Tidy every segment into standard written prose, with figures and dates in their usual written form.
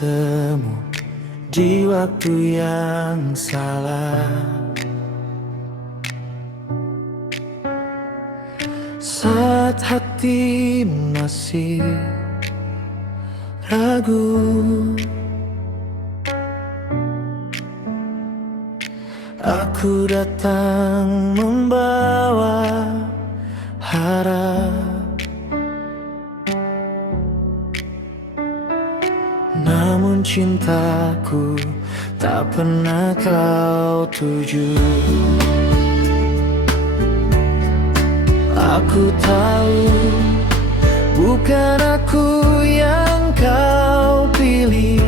bertemu di waktu yang salah. Saat hati masih ragu, aku datang membawa harap. Namun cintaku tak pernah kau tuju. Aku tahu bukan aku yang kau pilih,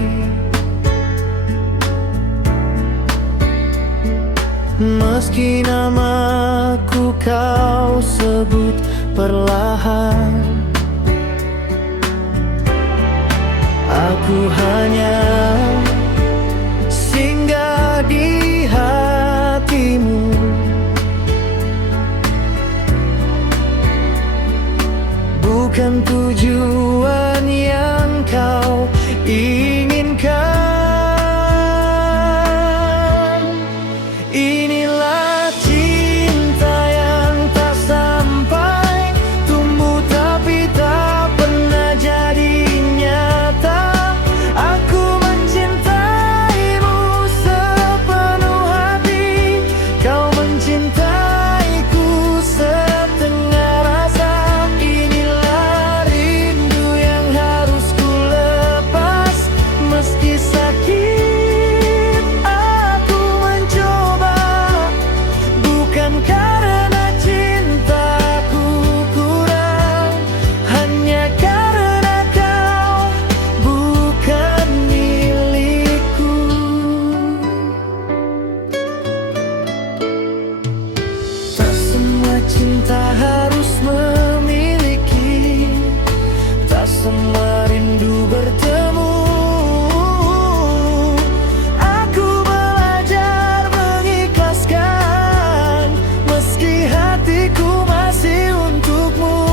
meski namaku kau sebut perlahan. Aku hanya singgah di hatimu, bukan tujuan yang kau inginkan. Inilah cinta yang tak sampai, tumbuh tapi tak pernah jadi nyata. Aku mencintaimu sepenuh hati, kau mencintaiku setengah rasa. Inilah rindu yang harus ku lepas, meski sakit aku mencoba. Bukan karena cintaku kurang, hanya karena kau bukan milikku. Tak semua cinta harus memiliki, tak semua rindu bertemu. Aku belajar mengikhlaskan, meski hatiku masih untukmu.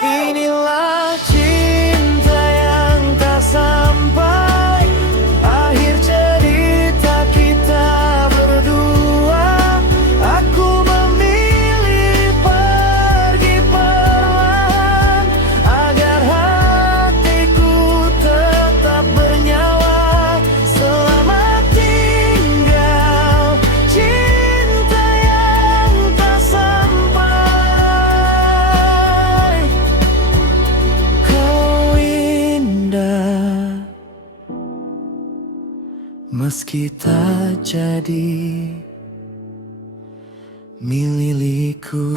Inilah cinta yang tak sampai, akhir cerita kita berdua. Aku memilih pergi perlahan, agar hatiku tetap bernyawa. Selamat tinggal cinta yang tak sampai. Kau indah, meski tak jadi milikku.